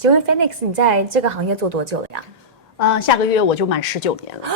请问 Phoenix， 你在这个行业做多久了呀？下个月我就满19年了。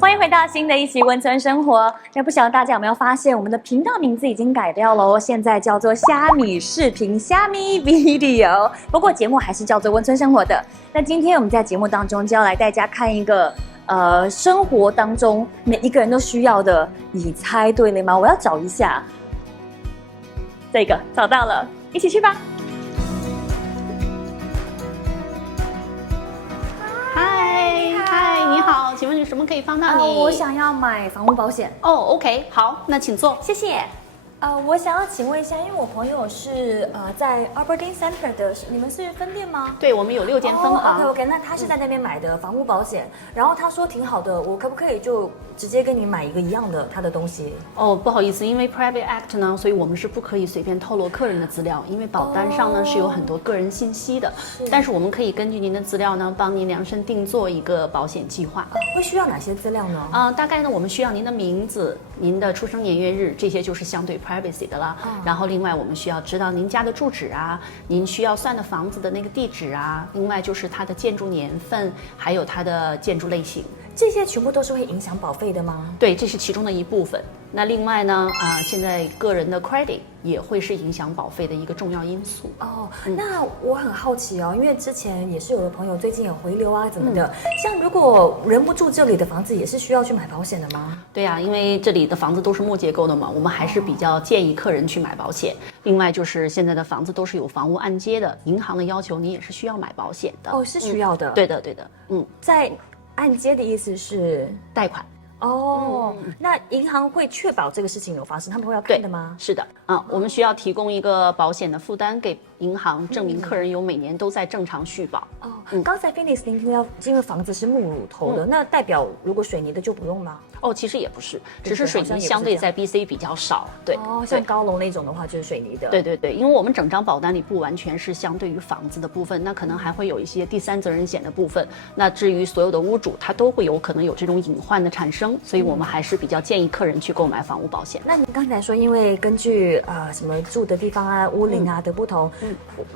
欢迎回到新的一期温存生活。那不晓得大家有没有发现，我们的频道名字已经改掉了哦，现在叫做虾米视频，虾米 video。不过节目还是叫做温存生活的。那今天我们在节目当中就要来带大家看一个生活当中每一个人都需要的，你猜对了吗？我要找一下，这个找到了，一起去吧。嗨，你好，请问有什么可以帮到你？我想要买房屋保险。OK， 好，那请坐。谢谢。我想要请问一下，因为我朋友是在 Aberdeen Center 的，你们是分店吗？对，我们有6间分行。OK， 那他是在那边买的房屋保险，然后他说挺好的，我可不可以就直接跟你买一个一样的他的东西？不好意思，因为 Private Act 呢，所以我们是不可以随便透露客人的资料，因为保单上呢是有很多个人信息的。但是我们可以根据您的资料呢，帮您量身定做一个保险计划。会需要哪些资料呢？大概呢，我们需要您的名字、您的出生年月日，这些就是相对 privacy 的啦。然后另外我们需要知道您家的住址啊，您需要算的房子的那个地址啊，另外就是它的建筑年份，还有它的建筑类型。这些全部都是会影响保费的吗？对，这是其中的一部分。那另外呢，现在个人的 credit 也会是影响保费的一个重要因素。那我很好奇哦，因为之前也是有的朋友最近有回流啊，怎么的？像如果人不住这里的房子，也是需要去买保险的吗？对啊，因为这里的房子都是木结构的嘛，我们还是比较建议客人去买保险。另外就是现在的房子都是有房屋按揭的，银行的要求你也是需要买保险的。是需要的。对的，在按揭的意思是贷款。那银行会确保这个事情有发生，他们会要看的吗？是的，我们需要提供一个保险的负担给银行，证明客人有每年都在正常续保。刚才 Phoenix 您听到，因为房子是木乳头的，那代表如果水泥的就不用吗？其实也不是，只是水泥相对在 BC 比较少。对，像高楼那种的话就是水泥的。对，因为我们整张保单里不完全是相对于房子的部分，那可能还会有一些第三责任险的部分。那至于所有的屋主，他都会有可能有这种隐患的产生，所以我们还是比较建议客人去购买房屋保险。那你刚才说，因为根据什么住的地方啊、屋龄啊的不同，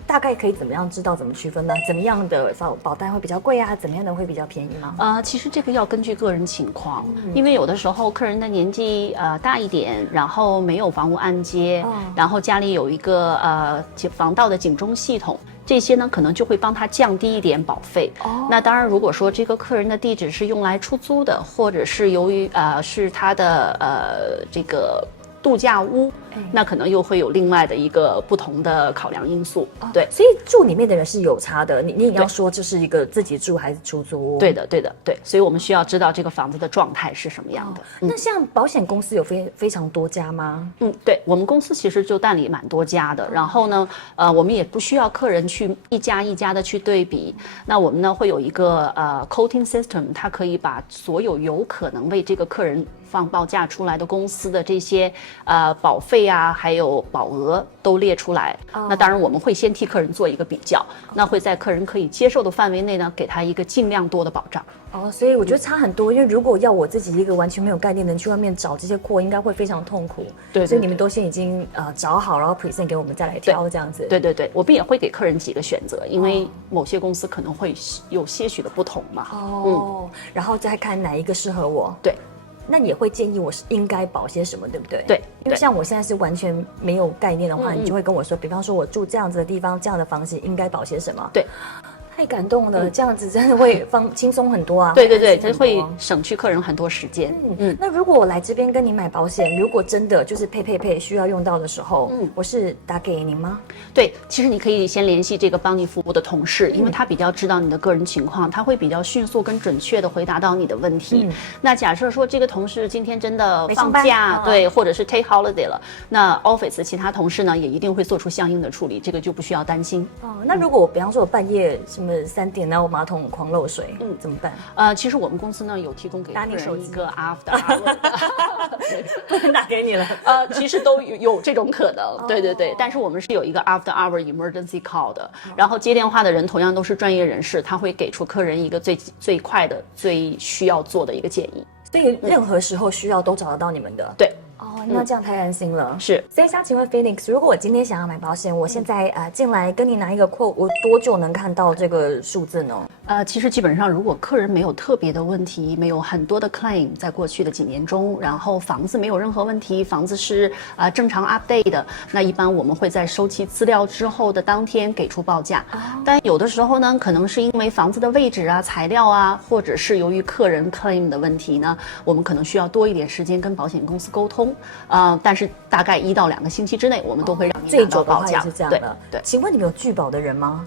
大概可以怎么样知道怎么区分呢？怎么样的保单会比较贵啊？怎么样的会比较便宜吗？其实这个要根据个人情况，因为有的时候客人的年纪大一点，然后没有房屋按揭，然后家里有一个防盗的警钟系统。这些呢，可能就会帮他降低一点保费。那当然，如果说这个客人的地址是用来出租的，或者是由于是他的这个度假屋，那可能又会有另外的一个不同的考量因素。对，所以住里面的人是有差的。你也要说这是一个自己住还是出租屋？对的，所以我们需要知道这个房子的状态是什么样的。那像保险公司有非常多家吗？对，我们公司其实就代理蛮多家的。然后呢，我们也不需要客人去一家一家的去对比。那我们呢会有一个quoting system， 它可以把所有可能为这个客人放报价出来的公司的这些保费啊，还有保额都列出来。那当然我们会先替客人做一个比较，那会在客人可以接受的范围内呢，给他一个尽量多的保障。所以我觉得差很多，因为如果要我自己一个完全没有概念的人去外面找这些货，应该会非常痛苦。对，所以你们都先已经找好，然后 present 给我们再来挑这样子。对，我们也会给客人几个选择，因为某些公司可能会有些许的不同嘛。然后再看哪一个适合我。对。那也会建议我是应该保些什么，对不对？对，因为像我现在是完全没有概念的话，你就会跟我说，比方说我住这样子的地方，这样的房型应该保些什么？对。太感动了，这样子真的会轻松很多啊！对，这会省去客人很多时间。那如果我来这边跟你买保险，如果真的就是配需要用到的时候，我是打给您吗？对，其实你可以先联系这个帮你服务的同事，因为他比较知道你的个人情况，他会比较迅速跟准确的回答到你的问题。那假设说这个同事今天真的放假，对，或者是 take holiday 了，那 office 其他同事呢也一定会做出相应的处理，这个就不需要担心。那如果我比方说我半夜什么么3点然后马桶狂漏水，怎么办？其实我们公司呢有提供给客打你手机人一个 after hour 的不能打给你了。其实都有这种可能，对对对。但是我们是有一个 after hour emergency call 的，然后接电话的人同样都是专业人士，他会给出客人一个最快的、最需要做的一个建议。所以任何时候需要都找得到你们的。对。哦，那这样太安心了。是，所以想请问 Phoenix， 如果我今天想要买保险，我现在进来跟你拿一个 quote， 我多久能看到这个数字呢？其实基本上，如果客人没有特别的问题，没有很多的 claim， 在过去的几年中，然后房子没有任何问题，房子是正常 update 的，那一般我们会在收齐资料之后的当天给出报价。但有的时候呢，可能是因为房子的位置啊、材料啊，或者是由于客人 claim 的问题呢，我们可能需要多一点时间跟保险公司沟通。但是大概1到2个星期之内，我们都会让您拿到报价。是这样的。对，请问你们有拒保的人吗？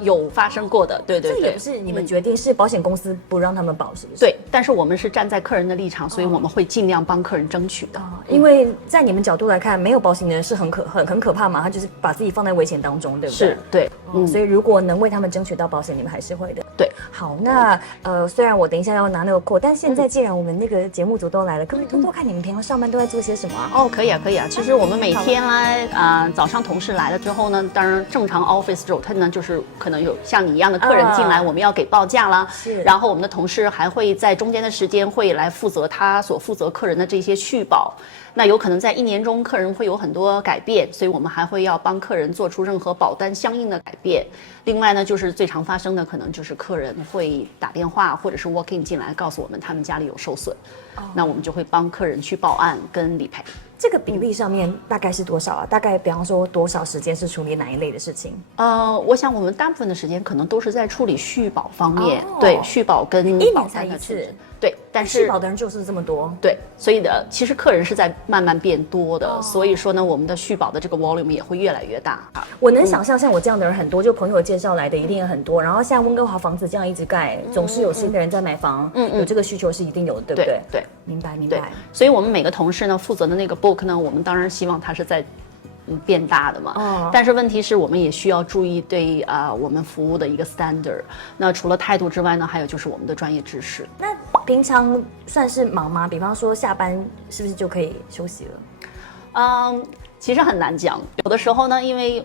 有发生过的，对对对。这也不是你们决定，是保险公司不让他们保，是不是？对，但是我们是站在客人的立场，所以我们会尽量帮客人争取的。因为在你们角度来看，没有保险的人是很可怕嘛，他就是把自己放在危险当中，对不对？是，对。所以如果能为他们争取到保险，你们还是会的。对，好，那虽然我等一下要拿那个 code， 但现在既然我们那个节目组都来了，可不可以偷偷看你们平常上班都在做些什么啊？哦，可以啊，可以啊。其实我们每天呢，早上同事来了之后呢，当然正常 office routine 呢，就是可能有像你一样的客人进来，我们要给报价啦。是。然后我们的同事还会在中间的时间会来负责他所负责客人的这些续保。那有可能在1年中，客人会有很多改变，所以我们还会要帮客人做出任何保单相应的改变。另外呢，就是最常发生的可能就是客人会打电话或者是 walk in 进来告诉我们他们家里有受损，那我们就会帮客人去报案跟理赔。这个比例上面大概是多少啊？大概比方说多少时间是处理哪一类的事情？我想我们大部分的时间可能都是在处理续保方面，对，续保跟1保年才一次。对，但是续保的人就是这么多。对，所以其实客人是在慢慢变多的，所以说呢，我们的续保的这个 volume 也会越来越大。我能想象像我这样的人很多，就朋友介绍来的一定也很多。然后像温哥华房子这样一直盖，总是有新的人在买房，有这个需求是一定有的，对不对？对，明白。所以我们每个同事呢负责的那个 book 呢，我们当然希望它是在变大的嘛。但是问题是我们也需要注意对我们服务的一个 standard。那除了态度之外呢，还有就是我们的专业知识。那平常算是忙吗？比方说下班是不是就可以休息了？其实很难讲，有的时候呢，因为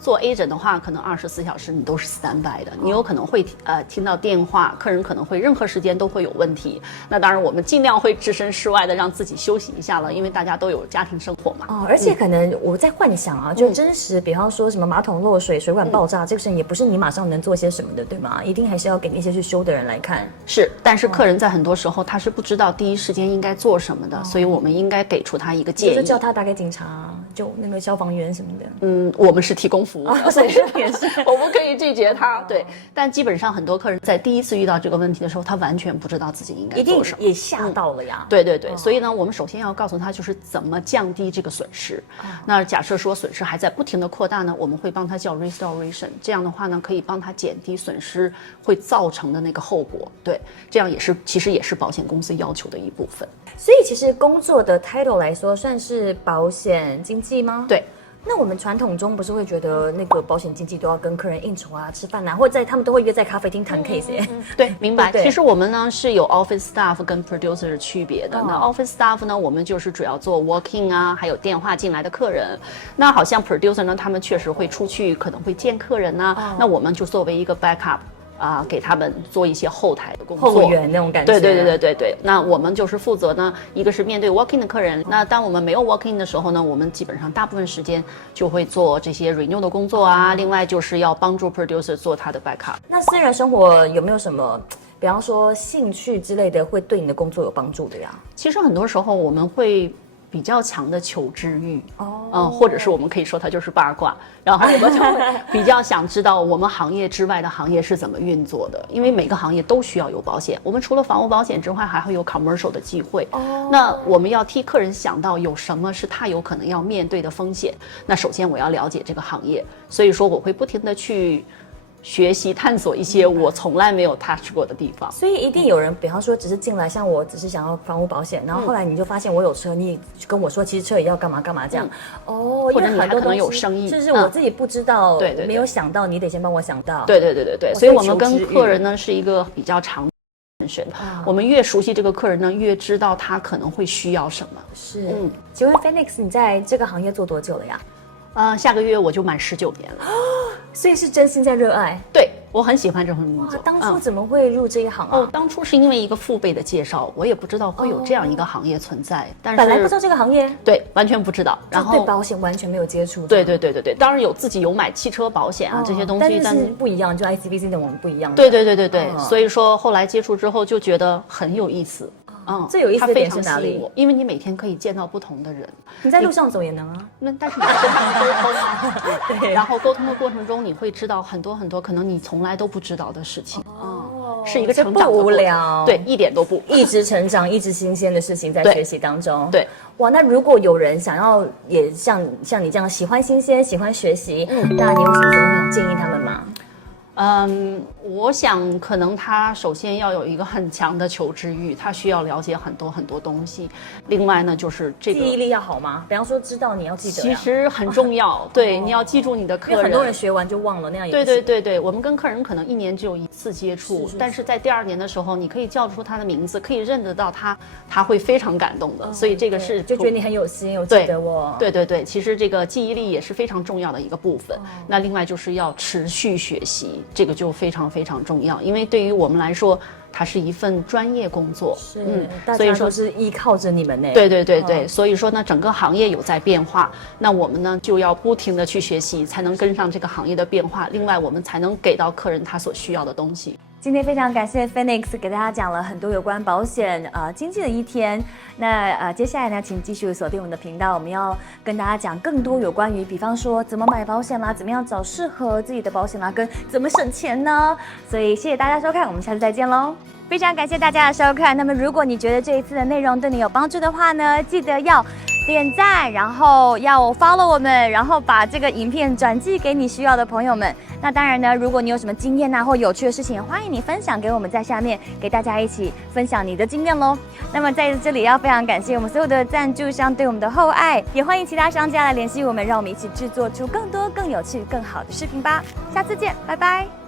做 agent 的话，可能24小时你都是 standby 的，你有可能会听到电话，客人可能会任何时间都会有问题。那当然，我们尽量会置身事外的，让自己休息一下了，因为大家都有家庭生活嘛。而且可能我在幻想啊，就真实，比方说什么马桶漏水、水管爆炸，这个事情也不是你马上能做些什么的，对吗？一定还是要给那些去修的人来看。是，但是客人在很多时候他是不知道第一时间应该做什么的，所以我们应该给出他一个建议，就是叫他打给警察，就那个消防员什么的。我们是提供服务。所以也是，我们可以拒绝他，对。但基本上很多客人在第一次遇到这个问题的时候，他完全不知道自己应该做什么，一定也吓到了呀。对对对，所以呢，我们首先要告诉他就是怎么降低这个损失。那假设说损失还在不停的扩大呢，我们会帮他叫 restoration， 这样的话呢，可以帮他减低损失会造成的那个后果。对，这样其实也是保险公司要求的一部分。所以其实工作的 title 来说，算是保险经纪吗？对。那我们传统中不是会觉得那个保险经纪都要跟客人应酬啊、吃饭啊，或者他们都会约在咖啡厅谈 case。对，明白。对。其实我们呢是有 office staff 跟 producer 的区别的。那 office staff 呢，我们就是主要做 walk-in 啊，还有电话进来的客人。那好像 producer 呢，他们确实会出去，可能会见客人啊。那我们就作为一个 backup。给他们做一些后台的工作，后援那种感觉。对。那我们就是负责呢，一个是面对 walk-in 的客人，那当我们没有 walk-in 的时候呢，我们基本上大部分时间就会做这些 renew 的工作啊。另外就是要帮助 producer 做他的 backup。那私人生活有没有什么，比方说兴趣之类的，会对你的工作有帮助的呀？其实很多时候我们会比较强的求知欲，或者是我们可以说它就是八卦，然后我们就会比较想知道我们行业之外的行业是怎么运作的，因为每个行业都需要有保险，我们除了房屋保险之外，还会有 commercial 的机会。那我们要替客人想到有什么是他有可能要面对的风险，那首先我要了解这个行业，所以说我会不停的去学习探索一些我从来没有 touch 过的地方。所以一定有人，比方说只是进来，像我只是想要房屋保险，然后后来你就发现我有车，你跟我说其实车也要干嘛干嘛这样。哦，或者你还可能因为很多东西有生意就是我自己不知道，对对对没有想到，你得先帮我想到。对，所以我们跟客人呢是一个比较长。我们越熟悉这个客人呢，越知道他可能会需要什么。是，请问 Phoenix， 你在这个行业做多久了呀？下个月我就满19年了。所以是真心在热爱。对，我很喜欢这份工作。当初怎么会入这一行啊？当初是因为一个父辈的介绍，我也不知道会有这样一个行业存在。但是本来不知道这个行业，对，完全不知道。然后对保险完全没有接触。对，当然自己有买汽车保险啊这些东西，但是不一样，就 ICBC 的我们不一样。对，所以说后来接触之后就觉得很有意思。最有意思的点是哪里？因为你每天可以见到不同的人，你在路上走也能啊。但是你跟他们沟通啊，对，然后沟通的过程中，你会知道很多可能你从来都不知道的事情。是一个成长的不无聊，对，一点都不，一直成长，一直新鲜的事情在学习当中。对，哇，那如果有人想要也像你这样喜欢新鲜，喜欢学习，那你有什么建议他们吗？我想可能他首先要有一个很强的求知欲，他需要了解很多东西。另外呢，就是这个记忆力要好吗？比方说知道你要记得，其实很重要。对，你要记住你的客人。很多人学完就忘了，那样也不行。对，我们跟客人可能1年只有1次接触，但是在第2年的时候，你可以叫出他的名字，可以认得到他会非常感动的。所以这个是就觉得你很有心，有记得我。对，其实这个记忆力也是非常重要的一个部分。那另外就是要持续学习。这个就非常重要，因为对于我们来说，它是一份专业工作。所以说是依靠着你们呢。对，所以说呢，整个行业有在变化，那我们呢就要不停的去学习，才能跟上这个行业的变化。另外，我们才能给到客人他所需要的东西。今天非常感谢 Phoenix 给大家讲了很多有关保险经济的一天。那接下来呢，请继续锁定我们的频道，我们要跟大家讲更多有关于，比方说怎么买保险啦，怎么样找适合自己的保险啦，跟怎么省钱呢？所以谢谢大家收看，我们下次再见喽。非常感谢大家的收看。那么如果你觉得这一次的内容对你有帮助的话呢，记得要点赞，然后要 follow 我们，然后把这个影片转寄给你需要的朋友们。那当然呢，如果你有什么经验啊或有趣的事情，欢迎你分享给我们，在下面给大家一起分享你的经验咯。那么在这里要非常感谢我们所有的赞助商对我们的厚爱，也欢迎其他商家来联系我们，让我们一起制作出更多更有趣更好的视频吧。下次见，拜拜。